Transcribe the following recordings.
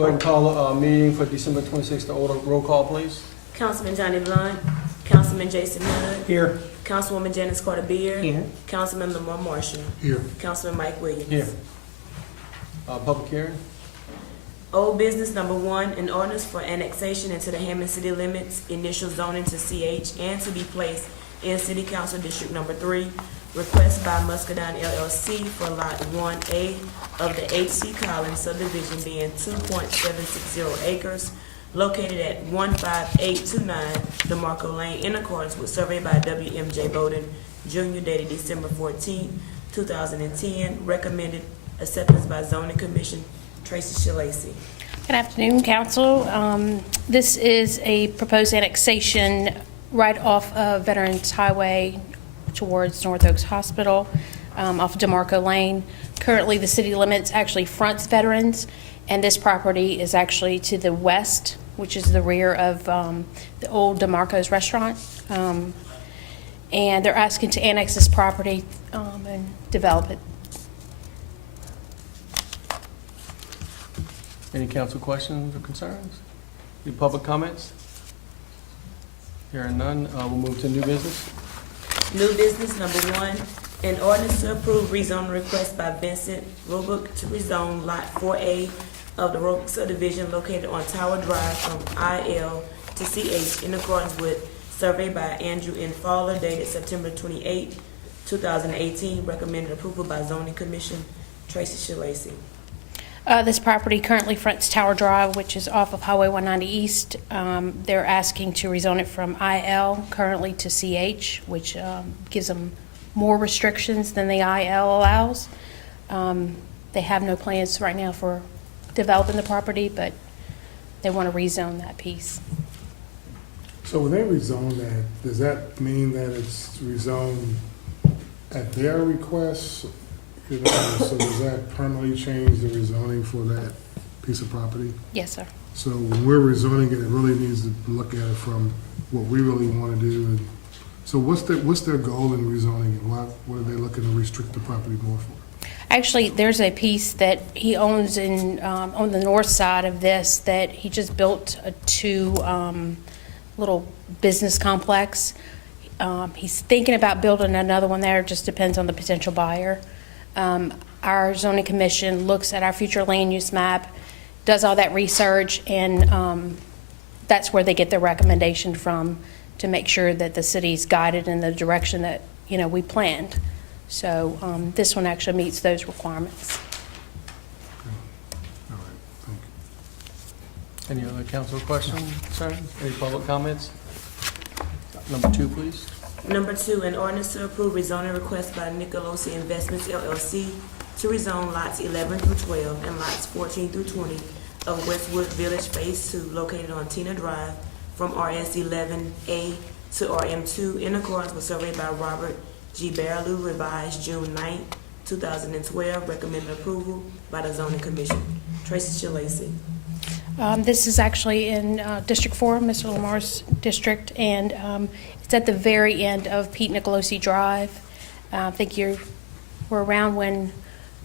Go ahead and call a meeting for December 26th to order. Roll call, please. Councilman Johnny Blunt, Councilman Jason Hood, Here. Councilwoman Janice Carter Beard, Here. Councilman Lamar Marshall, Here. Councilman Mike Williams. Here. Public hearing. Old business number 1, an ordinance for annexation into the Hammond city limits, initial zoning to CH, and to be placed in City Council District Number 3. Request by Muscadine LLC for Lot 1A of the H.C. Collins subdivision being 2.760 acres, located at 15829 DeMarco Lane, in accordance with survey by W.M.J. Bowden Jr. dated December 14, 2010. Recommended acceptance by Zoning Commission. Tracy Shalacy. Good afternoon, Council. This is a proposed annexation right off of Veterans Highway towards North Oaks Hospital, off of DeMarco Lane. Currently, the city limits actually fronts Veterans, and this property is actually to the west, which is the rear of the old DeMarco's restaurant. And they're asking to annex this property and develop it. Any council questions or concerns? Any public comments? Hearing none, we'll move to new business. New business number 1, an ordinance to approve rezoning request by Vincent Roebuck to rezone Lot 4A of the Roebuck subdivision located on Tower Drive from IL to CH in accordance with survey by Andrew N. Fowler dated September 28, 2018. Recommended approval by Zoning Commission. Tracy Shalacy. This property currently fronts Tower Drive, which is off of Highway 190 East. They're asking to rezone it from IL currently to CH, which gives them more restrictions than the IL allows. They have no plans right now for developing the property, but they want to rezone that piece. So when they rezone that, does that mean that it's rezoned at their request? So does that permanently change the rezoning for that piece of property? Yes, sir. So when we're rezoning it, it really needs to look at it from what we really want to do. And so what's their goal in rezoning it? What are they looking to restrict the property more for? Actually, there's a piece that he owns in on the north side of this that he just built a 2 little business complex. He's thinking about building another one there. It just depends on the potential buyer. Our zoning commission looks at our future land use map, does all that research, and that's where they get their recommendation from to make sure that the city's guided in the direction that we planned. So this one actually meets those requirements. Okay. All right, thank you. Any other council questions, concerns? Any public comments? Number 2, please. Number 2, an ordinance to approve rezoning request by Nicolosi Investments LLC to rezone lots 11 through 12 and lots 14 through 20 of Westwood Village Phase 2 located on Tina Drive from RS 11A to RM2 in accordance with survey by Robert G. Barreau, revised June 9, 2012. Recommended approval by the Zoning Commission. Tracy Shalacy. This is actually in District 4, Mr. Lamar's district, and it's at the very end of Pete Nicolosi Drive. I think you were around when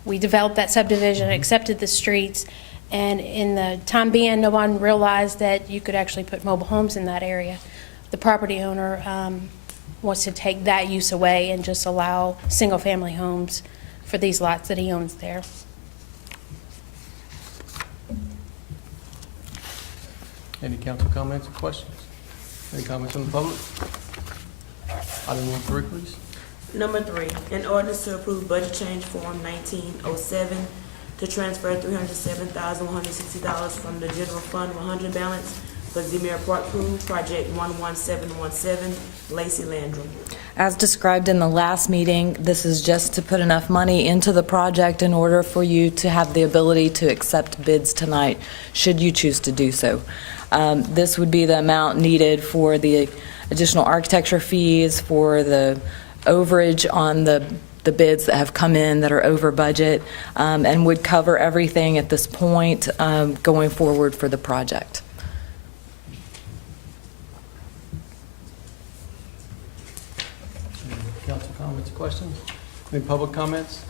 we developed that subdivision, accepted the streets, and in the time being, no one realized that you could actually put mobile homes in that area. The property owner wants to take that use away and just allow single-family homes for these lots that he owns there. Any council comments or questions? Any comments from the public? Item number 3, please. Number 3, an ordinance to approve budget change form 1907 to transfer $307,160 from the general fund 100 balance for Zemir Park Pool Project 11717, Lacey Landrum. As described in the last meeting, this is just to put enough money into the project in order for you to have the ability to accept bids tonight, should you choose to do so. This would be the amount needed for the additional architecture fees, for the overage on the bids that have come in that are over budget, and would cover everything at this point going forward for the project. Any council comments or questions? Any public comments?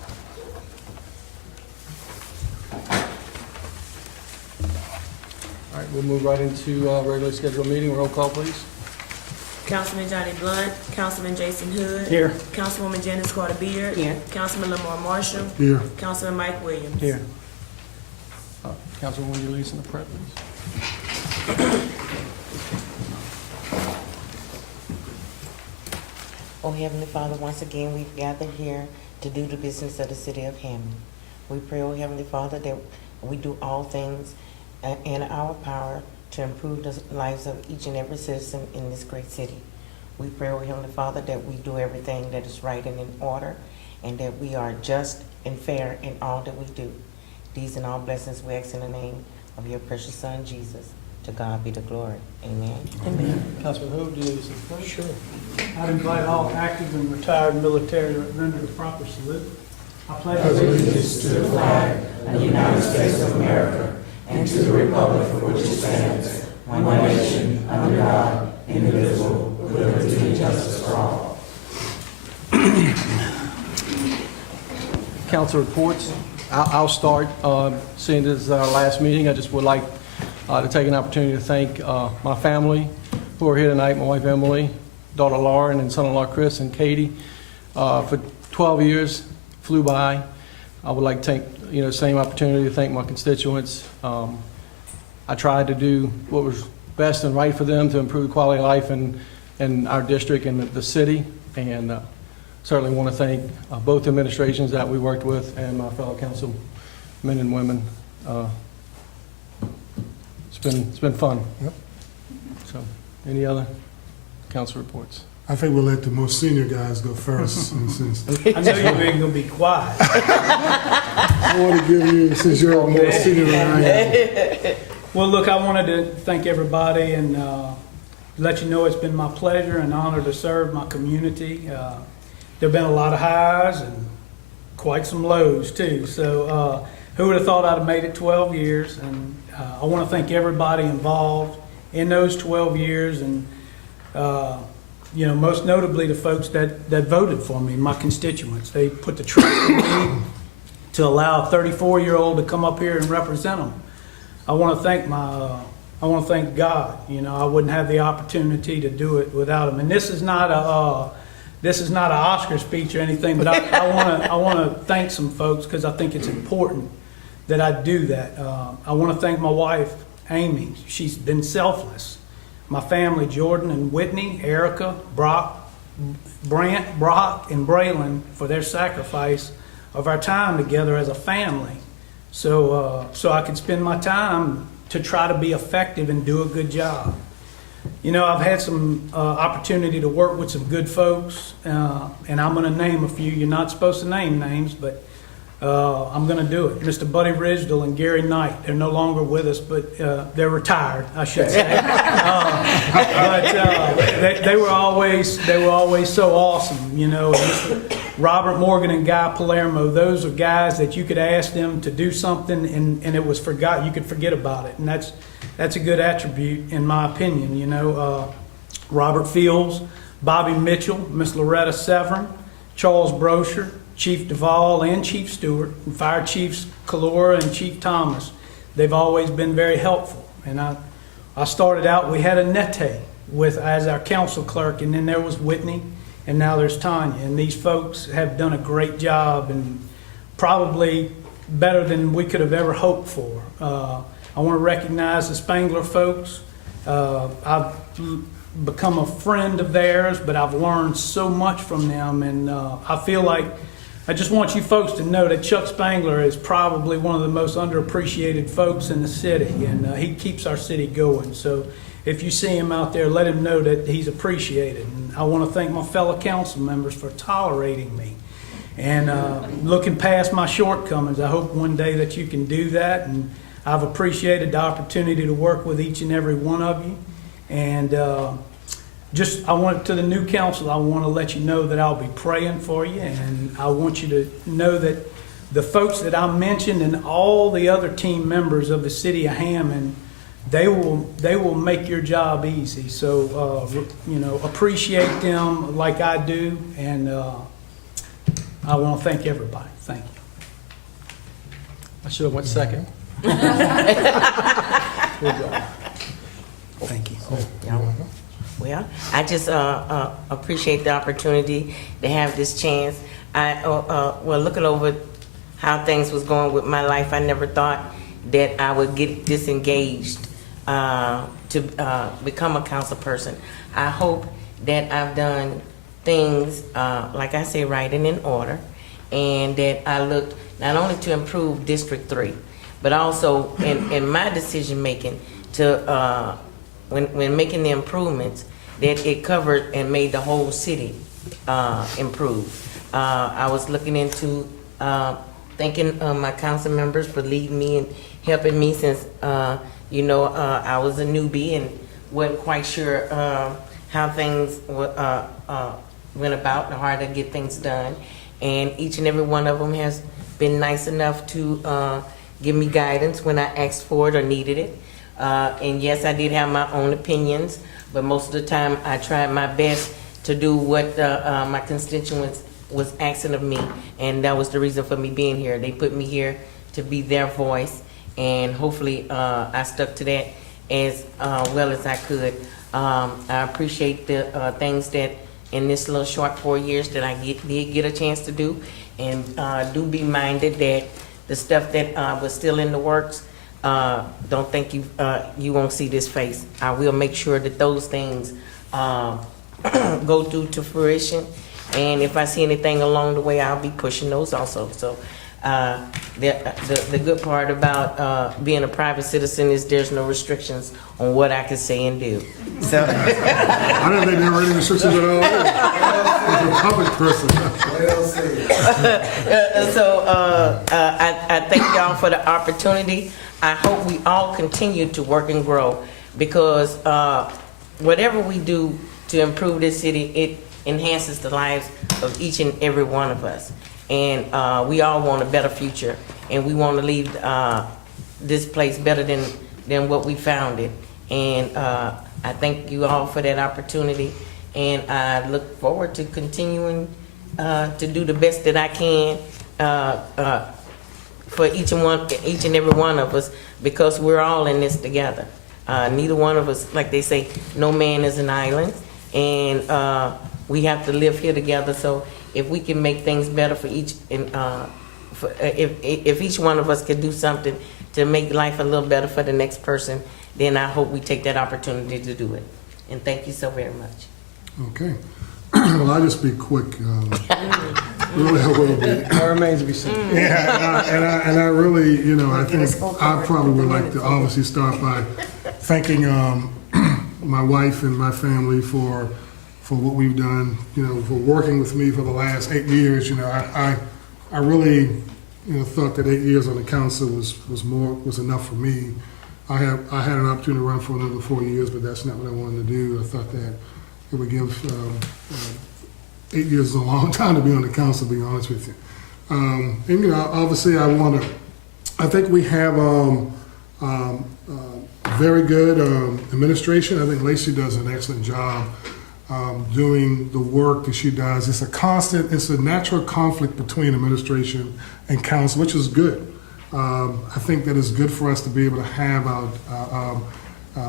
we'll move right into regularly scheduled meeting. Roll call, please. Councilman Johnny Blunt, Councilman Jason Hood. Here. Councilwoman Janice Carter Beard. Here. Councilman Lamar Marshall. Here. Councilman Mike Williams. Here. Councilwoman, would you lead us in the prayer, please? Oh, Heavenly Father, once again, we've gathered here to do the business of the city of Hammond. We pray, oh Heavenly Father, that we do all things in our power to improve the lives of each and every citizen in this great city. We pray, oh Heavenly Father, that we do everything that is right and in order, and that we are just and fair in all that we do. These and all blessings we ask in the name of your precious Son, Jesus. To God be the glory. Amen. Amen. Councilman Hood, do you lead us in prayer? Sure. I'd invite all active and retired military to render the proper salute. I pledge allegiance to the flag of the United States of America and to the republic for which it stands, one nation, under God, indivisible, with liberty and justice for all. Council reports. I'll start. Seeing this is our last meeting, I just would like to take an opportunity to thank my family who are here tonight, my wife Emily, daughter Lauren, and son-in-law Chris and Katie. For 12 years, flew by. I would like to take same opportunity to thank my constituents. I tried to do what was best and right for them to improve quality of life in our district and the city, and certainly want to thank both administrations that we worked with and my fellow councilmen and women. It's been fun. Yep. So, any other council reports? I think we'll let the most senior guys go first. Since I know you ain't gonna be quiet. I want to give you, since you're more senior than I am. Well, look, I wanted to thank everybody and let you know it's been my pleasure and honor to serve my community. There've been a lot of highs and quite some lows too. So who would have thought I'd have made it 12 years? And I want to thank everybody involved in those 12 years, and most notably the folks that voted for me, my constituents. They put the trust in me to allow a 34-year-old to come up here and represent them. I want to thank God. I wouldn't have the opportunity to do it without him. And this is not an Oscar speech or anything, but I want to thank some folks because I think it's important that I do that. I want to thank my wife, Amy. She's been selfless. My family, Jordan and Whitney, Erica, Brock, Brant, Brock, and Braylon, for their sacrifice of our time together as a family. So I could spend my time to try to be effective and do a good job. I've had some opportunity to work with some good folks, and I'm going to name a few. You're not supposed to name names, but I'm going to do it. Mr. Buddy Ridgedale and Gary Knight. They're no longer with us, but they're retired, I should say. But they were always so awesome. Mr. Robert Morgan and Guy Palermo. Those are guys that you could ask them to do something, and it was forgot. You could forget about it, and that's a good attribute in my opinion. Robert Fields, Bobby Mitchell, Miss Loretta Severn, Charles Brocher, Chief Duvall and Chief Stewart, and Fire Chiefs Kalora and Chief Thomas. They've always been very helpful. And I started out, we had Annette as our council clerk, and then there was Whitney, and now there's Tanya. And these folks have done a great job, and probably better than we could have ever hoped for. I want to recognize the Spangler folks. I've become a friend of theirs, but I've learned so much from them, and I feel like I just want you folks to know that Chuck Spangler is probably one of the most underappreciated folks in the city, and he keeps our city going. So if you see him out there, let him know that he's appreciated. And I want to thank my fellow council members for tolerating me and looking past my shortcomings. I hope one day that you can do that, and I've appreciated the opportunity to work with each and every one of you. And I want to the new council, I want to let you know that I'll be praying for you, and I want you to know that the folks that I mentioned and all the other team members of the city of Hammond, they will make your job easy. So appreciate them like I do, and I want to thank everybody. Thank you. I should have went second. Good job. Thank you. Yeah. Well, I just appreciate the opportunity to have this chance. Well, looking over how things was going with my life, I never thought that I would get disengaged to become a council person. I hope that I've done things, like I say, right and in order, and that I looked not only to improve District 3, but also in my decision-making to, when making the improvements, that it covered and made the whole city improve. I was looking into thanking my council members for leading me and helping me since, I was a newbie and wasn't quite sure how things went about and how to get things done. And each and every one of them has been nice enough to give me guidance when I asked for it or needed it. And yes, I did have my own opinions, but most of the time I tried my best to do what my constituents was asking of me, and that was the reason for me being here. They put me here to be their voice, and hopefully I stuck to that as well as I could. I appreciate the things that in this little short 4 years that I did get a chance to do, and do be minded that the stuff that was still in the works, don't think you won't see this face. I will make sure that those things go through to fruition, and if I see anything along the way, I'll be pushing those also. So the good part about being a private citizen is there's no restrictions on what I can say and do. So I didn't think there were any restrictions at all. As a public person. I thank y'all for the opportunity. I hope we all continue to work and grow, because whatever we do to improve this city, it enhances the lives of each and every one of us. And we all want a better future, and we want to leave this place better than what we found it. And I thank you all for that opportunity, and I look forward to continuing to do the best that I can for each and every one of us, because we're all in this together. Neither one of us, like they say, no man is an island, and we have to live here together. So if we can make things better for each, and if each one of us could do something to make life a little better for the next person, then I hope we take that opportunity to do it. And thank you so very much. Okay. Well, I'll just be quick. Really, I will be. That remains to be seen. Yeah, and I really, I think I probably would like to obviously start by thanking my wife and my family for what we've done, for working with me for the last 8 years. I really, thought that 8 years on the council was enough for me. I had an opportunity to run for another 4 years, but that's not what I wanted to do. I thought that it would give 8 years is a long time to be on the council, to be honest with you. And obviously I think we have very good administration. I think Lacey does an excellent job doing the work that she does. It's a natural conflict between administration and council, which is good. I think that it's good for us to be able to have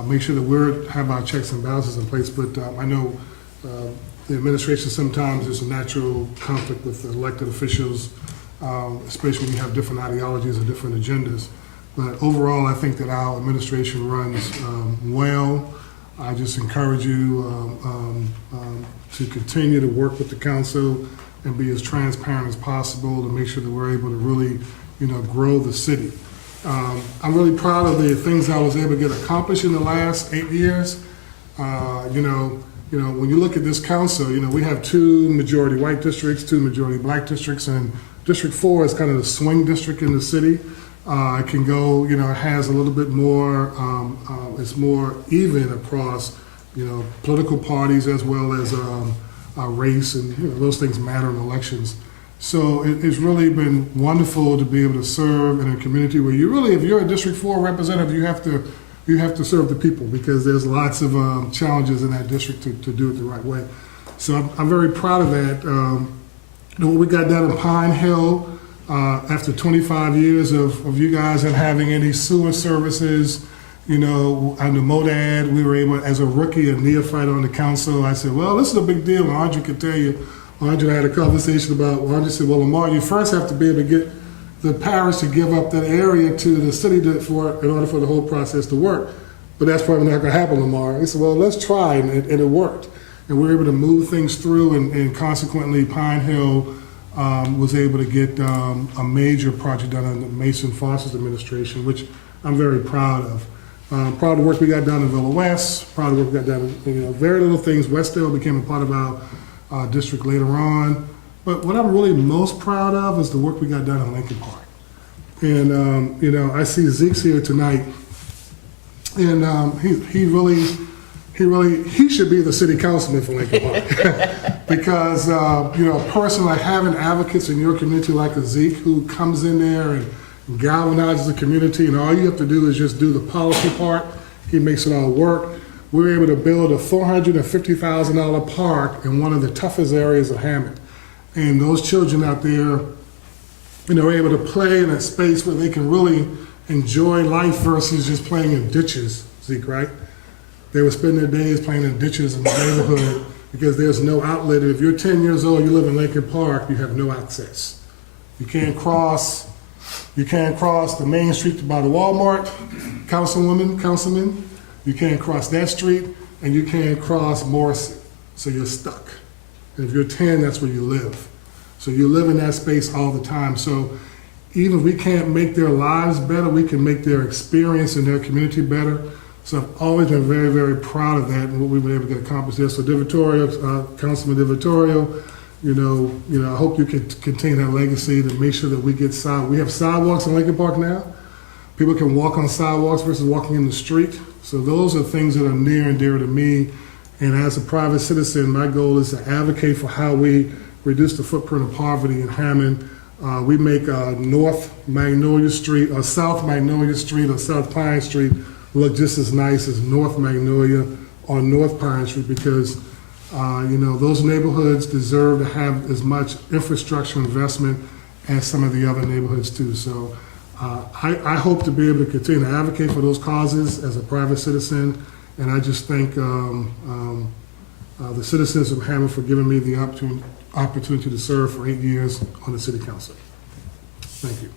make sure that we have our checks and balances in place. But I know the administration sometimes there's a natural conflict with the elected officials, especially when you have different ideologies and different agendas. But overall, I think that our administration runs well. I just encourage you to continue to work with the council and be as transparent as possible to make sure that we're able to really, grow the city. I'm really proud of the things I was able to get accomplished in the last 8 years. When you look at this council, we have 2 majority white districts, 2 majority black districts, and District 4 is kind of the swing district in the city. It can go, it has a little bit more, it's more even across, political parties as well as race, and those things matter in elections. So it's really been wonderful to be able to serve in a community where if you're a District 4 representative, you have to serve the people, because there's lots of challenges in that district to do it the right way. So I'm very proud of that. What we got done in Pine Hill, after 25 years of you guys not having any sewer services, You know, under MODAD, we were able, as a rookie, a neophyte on the council, I said, well, this is a big deal. And Andre could tell you, Andre and I had a conversation about, Andre said, well, Lamar, you first have to be able to get the parish to give up that area to the city in order for the whole process to work. But that's probably not going to happen, Lamar. He said, well, let's try, and it worked. And we were able to move things through, and consequently, Pine Hill was able to get a major project done under Mason Foster's administration, which I'm very proud of. Proud of the work we got done in Villa West, proud of the work we got done in, very little things. Westdale became a part of our district later on. But what I'm really most proud of is the work we got done in Lincoln Park. And, I see Zeke's here tonight, and he should be the city councilman for Lincoln Park. Because, a person like having advocates in your community like a Zeke who comes in there and galvanizes the community, and all you have to do is just do the policy part. He makes it all work. We were able to build a $450,000 park in one of the toughest areas of Hammond. And those children out there, are able to play in a space where they can really enjoy life versus just playing in ditches, Zeke, right? They would spend their days playing in ditches in the neighborhood because there's no outlet. If you're 10 years old, you live in Lincoln Park, you have no access. You can't cross the main street by the Walmart, councilman. You can't cross that street, and you can't cross Morrison, so you're stuck. And if you're 10, that's where you live. So you live in that space all the time. So even if we can't make their lives better, we can make their experience in their community better. So I've always been very, very proud of that and what we've been able to accomplish there. So Councilman DiVittorio, I hope you can continue that legacy to make sure that we get we have sidewalks in Lincoln Park now. People can walk on sidewalks versus walking in the street. So those are things that are near and dear to me. And as a private citizen, my goal is to advocate for how we reduce the footprint of poverty in Hammond. We make North Magnolia Street or South Magnolia Street or South Pine Street look just as nice as North Magnolia or North Pine Street because those neighborhoods deserve to have as much infrastructure investment as some of the other neighborhoods too. So I hope to be able to continue to advocate for those causes as a private citizen, and I just thank the citizens of Hammond for giving me the opportunity to serve for 8 years on the city council. Thank you.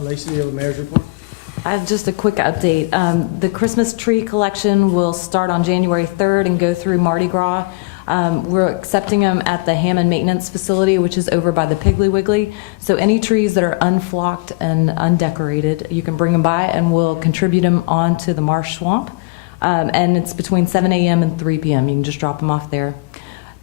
Lacey, do you have a mayor's report? I have just a quick update. The Christmas tree collection will start on January 3rd and go through Mardi Gras. We're accepting them at the Hammond Maintenance Facility, which is over by the Piggly Wiggly. So any trees that are unflocked and undecorated, you can bring them by and we'll contribute them onto the marsh swamp. And it's between 7 a.m. and 3 p.m. You can just drop them off there.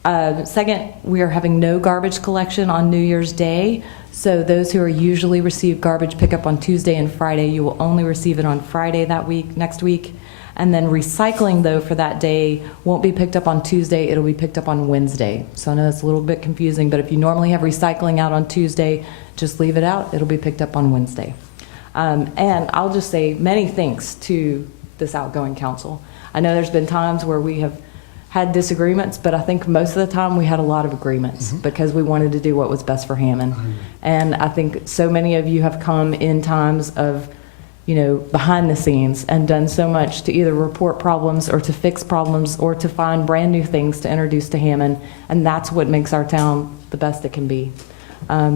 Second, we are having no garbage collection on New Year's Day. So those who are usually receive garbage pickup on Tuesday and Friday, you will only receive it on Friday next week. And then recycling, though, for that day won't be picked up on Tuesday, it'll be picked up on Wednesday. So I know it's a little bit confusing, but if you normally have recycling out on Tuesday, just leave it out, it'll be picked up on Wednesday. And I'll just say many thanks to this outgoing council. I know there's been times where we have had disagreements, but I think most of the time we had a lot of agreements because we wanted to do what was best for Hammond. And I think so many of you have come in times of, behind the scenes and done so much to either report problems or to fix problems or to find brand new things to introduce to Hammond. And that's what makes our town the best it can be.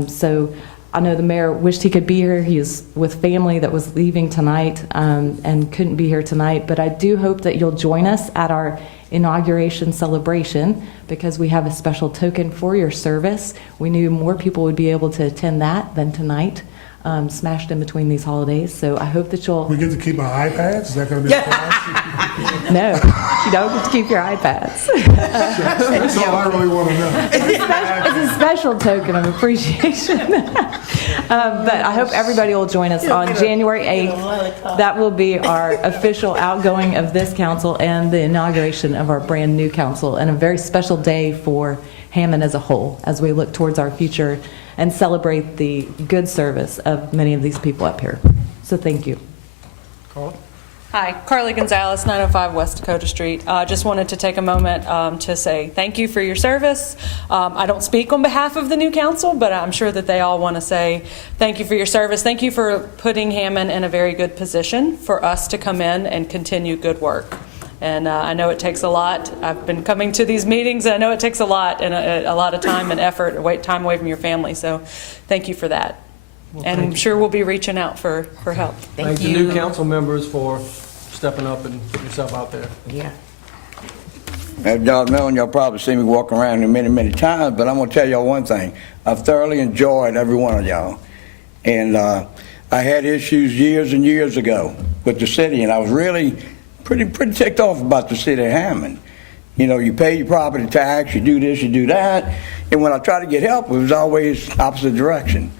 So I know the mayor wished he could be here. He is with family that was leaving tonight and couldn't be here tonight. But I do hope that you'll join us at our inauguration celebration because we have a special token for your service. We knew more people would be able to attend that than tonight, smashed in between these holidays. So I hope that you'll... We get to keep our iPads? Is that going to be a prize? No, you don't get to keep your iPads. That's all I really want to know. It's a special token of appreciation. But I hope everybody will join us on January 8th. That will be our official outgoing of this council and the inauguration of our brand new council, and a very special day for Hammond as a whole as we look towards our future and celebrate the good service of many of these people up here. So thank you. Carla? Hi, Carly Gonzalez, 905 West Dakota Street. Just wanted to take a moment to say thank you for your service. I don't speak on behalf of the new council, but I'm sure that they all want to say thank you for your service. Thank you for putting Hammond in a very good position for us to come in and continue good work. And I know it takes a lot. I've been coming to these meetings, and I know it takes a lot and a lot of time and effort, time away from your family. So thank you for that. And I'm sure we'll be reaching out for help. Thank the new council members for stepping up and putting yourself out there. Yeah. As y'all know, and y'all probably see me walking around here many, many times, but I'm gonna tell y'all one thing. I've thoroughly enjoyed every one of y'all. And I had issues years and years ago with the city, and I was really pretty ticked off about the city of Hammond. You know, you pay your property tax, you do this, you do that, and when I try to get help, it was always opposite direction.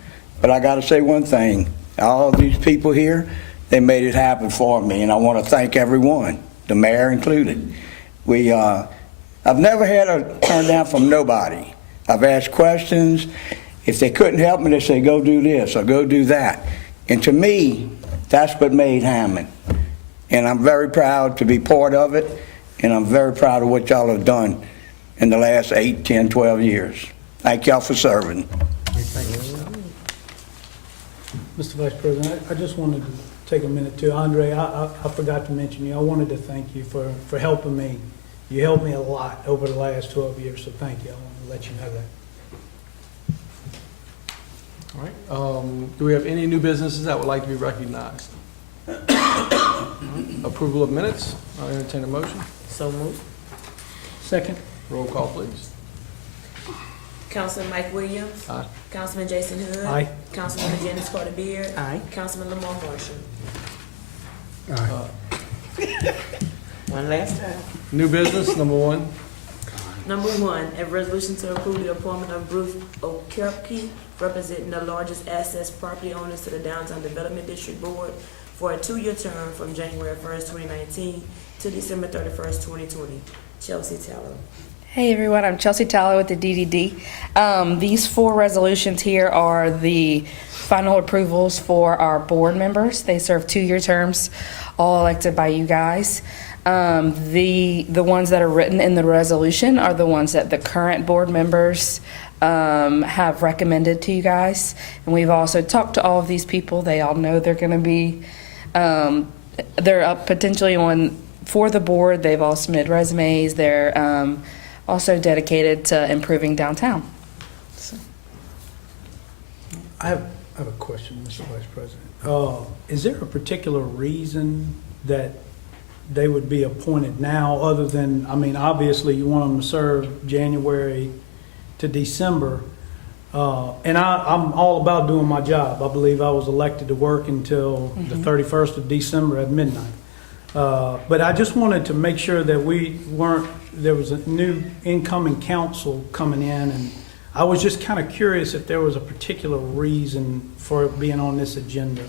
But I gotta say one thing, all these people here, they made it happen for me, and I want to thank everyone, the mayor included. I've never had a turn down from nobody. I've asked questions. If they couldn't help me, they say, go do this or go do that. And to me, that's what made Hammond. And I'm very proud to be part of it, and I'm very proud of what y'all have done in the last 8, 10, 12 years. Thank y'all for serving. Mr. Vice President, I just wanted to take a minute too. Andre, I forgot to mention you. I wanted to thank you for helping me. You helped me a lot over the last 12 years, so thank you. I want to let you know that. All right. Do we have any new businesses that would like to be recognized? Approval of minutes. I'll entertain a motion. So moved. Second? Roll call, please. Councilman Mike Williams. Aye. Councilman Jason Hood. Aye. Councilwoman Janice Carter Beard. Aye. Councilman Lamar Marshall. Aye. One last time. New business, number one. Number one, a resolution to approve the appointment of Bruce O'Kerke, representing the largest assets property owners to the Downtown Development District Board for a 2-year term from January 1st, 2019 to December 31st, 2020. Chelsea Tallow. Hey everyone, I'm Chelsea Tallow with the DDD. These 4 resolutions here are the final approvals for our board members. They serve 2-year terms, all elected by you guys. The ones that are written in the resolution are the ones that the current board members have recommended to you guys. And we've also talked to all of these people. They all know they're going to be, they're up potentially on for the board. They've all submitted resumes. They're also dedicated to improving downtown. So. I have a question, Mr. Vice President. Is there a particular reason that they would be appointed now, other than, I mean, obviously you want them to serve January to December, and I'm all about doing my job. I believe I was elected to work until the 31st of December at midnight. But I just wanted to make sure that there was a new incoming council coming in, and I was just kind of curious if there was a particular reason for it being on this agenda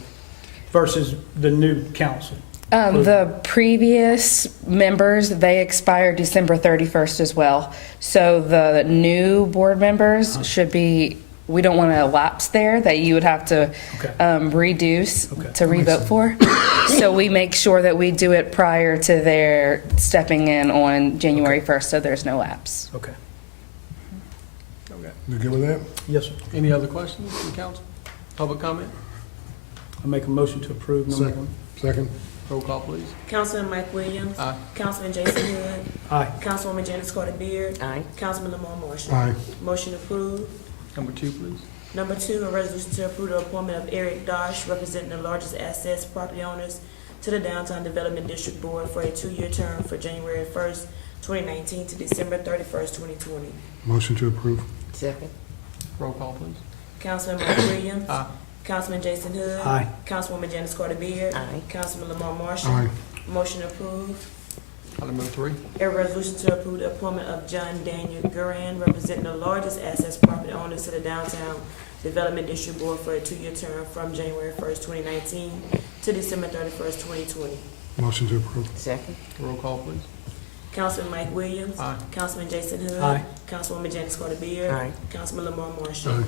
versus the new council. The previous members, they expired December 31st as well. So the new board members should be, we don't want to elapse there, that you would have to reduce to revote for. So we make sure that we do it prior to their stepping in on January 1st, so there's no lapse. Okay. You good with that? Yes, sir. Any other questions from the council? Public comment? I make a motion to approve number Second. 1. Second. Roll call, please. Councilman Mike Williams. Aye. Councilman Jason Hood. Aye. Councilwoman Janice Carter Beard. Aye. Councilman Lamar Marshall. Aye. Motion approved. Number 2, please. Number 2, a resolution to approve the appointment of Eric Dosh, representing the largest assets property owners to the Downtown Development District Board for a 2-year term for January 1st, 2019 to December 31st, 2020. Motion to approve. Second. Roll call, please. Councilman Mike Williams. Aye. Councilman Jason Hood. Aye. Councilwoman Janice Carter Beard. Aye. Councilman Lamar Marshall. Aye. Motion approved. Item number 3. A resolution to approve the appointment of John Daniel Guran, representing the largest assets property owners to the Downtown Development District Board for a 2-year term from January 1st, 2019 to December 31st, 2020. Motion to approve. Second. Roll call, please. Councilman Mike Williams. Aye. Councilman Jason Hood. Aye. Councilwoman Janice Carter Beard. Aye. Councilman Lamar Marshall. Aye.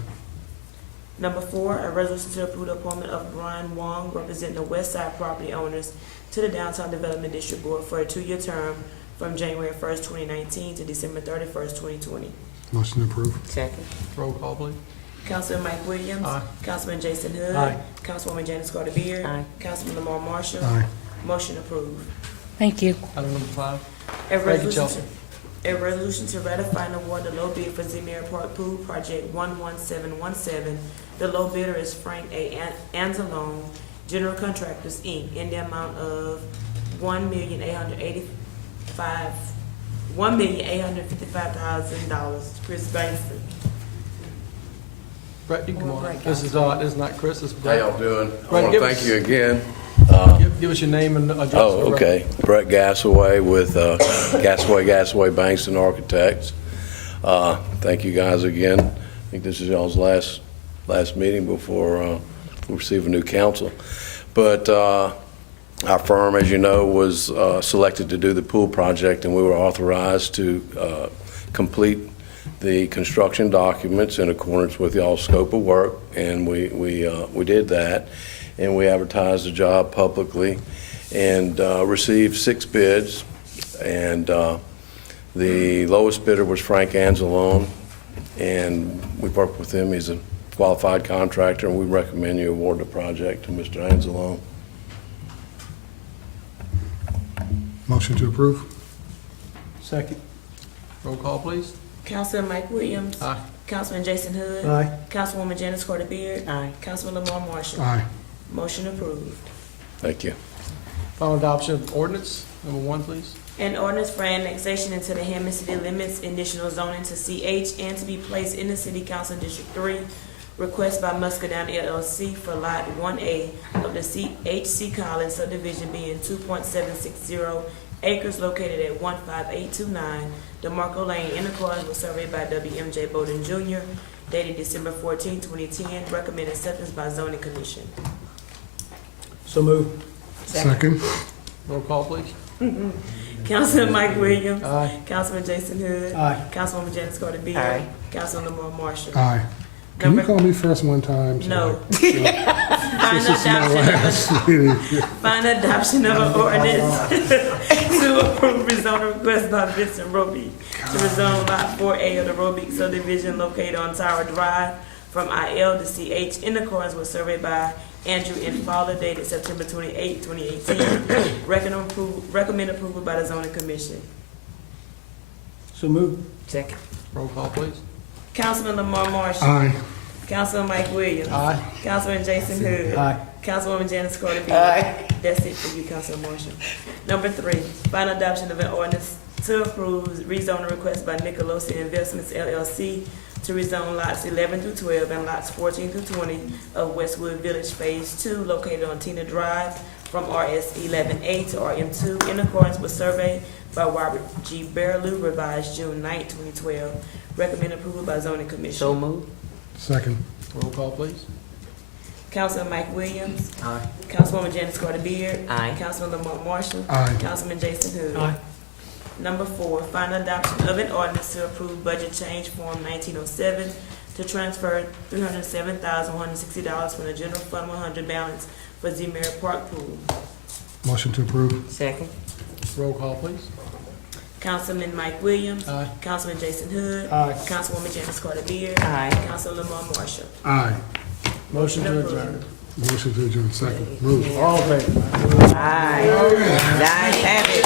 Number 4, a resolution to approve the appointment of Brian Wong, representing the West Side property owners, to the Downtown Development District Board for a 2-year term from January 1st, 2019 to December 31st, 2020. Motion to approve. Second. Roll call, please. Councilman Mike Williams. Aye. Councilman Jason Hood. Aye. Councilwoman Janice Carter Beard. Aye. Councilman Lamar Marshall. Aye. Motion approved. Thank you. Item number 5. A Thank you, resolution Chelsea. A resolution to ratify and award the low bid for Zemire Park Pool Project 11717. The low bidder is Frank A. Anzalone, General Contractors, Inc., in the amount of $1,855,000. Chris Bangston. Brett, you can come on. This is not Chris, this is How Brett. y'all doing? I Brett, want give to thank us- you again. Give us your name and address. Oh, for the record. okay. Brett Gassaway with Gassaway Bankston Architects. Thank you guys again. I think this is y'all's last meeting before we receive a new council. But our firm, as you know, was selected to do the pool project, and we were authorized to complete the construction documents in accordance with y'all's scope of work, and we did that. And we advertised the job publicly and received 6 bids. And the lowest bidder was Frank Anzalone, and we worked with him. He's a qualified contractor, and we recommend you award the project to Mr. Anzalone. Motion to approve. Second. Roll call, please. Councilman Mike Williams. Aye. Councilman Jason Hood. Aye. Councilwoman Janice Carter Beard. Aye. Councilman Lamar Marshall. Aye. Motion approved. Thank you. Final adoption of ordinance, number 1, please. An ordinance for annexation into the Hammond city limits, initial zoning to CH, and to be placed in the City Council District 3. Request by Muscadine LLC for Lot 1A of the C.H.C. Collins subdivision being 2.760 acres located at 15829 DeMarco Lane, in accordance with survey by W.M.J. Bowden Jr., dated December 14, 2010. Recommend acceptance by zoning commission. So moved. Second. Roll call, please. Councilman Mike Williams. Aye. Councilman Jason Hood. Aye. Councilwoman Janice Carter Beard. Aye. Councilman Lamar Marshall. Aye. Can you Number- call me first one time? No. This is my last meeting. Final adoption of an ordinance to approve rezoning request by Vincent Roby to rezone Lot 4A of the Roby subdivision located on Tower Drive from IL to CH, in accordance with survey by Andrew N. Fowler dated September 28, 2018. Recommend approval by the zoning commission. So moved. Second. Roll call, please. Councilman Lamar Marshall. Aye. Councilman Mike Williams. Aye. Councilman Jason Hood. Aye. Councilwoman Janice Carter Beard. Aye. That's it for you, Councilman Marshall. Number 3, final adoption of an ordinance to approve rezoning request by Nicolosi Investments LLC to rezone lots 11 through 12 and lots 14 through 20 of Westwood Village Phase 2 located on Tina Drive from RS 11A to RM2 in accordance with survey by Robert G. Barreau, revised June 9, 2012. Recommend approval by zoning commission. So moved. Second. Roll call, please. Councilman Mike Williams. Aye. Councilwoman Janice Carter Beard. Aye. Councilman Lamar Marshall. Aye. Councilman Jason Hood. Aye. Number 4, final adoption of an ordinance to approve budget change form 1907 to transfer $307,160 from the general fund 100 balance for Zemire Park Pool. Motion to approve. Second. Roll call, please. Councilman Mike Williams. Aye. Councilman Jason Hood. Aye. Councilwoman Janice Carter Beard. Aye. Councilman Lamar Marshall. Aye. Motion to adjourn. Motion to adjourn. Second. Move. All in favor? Aye. Nice have it.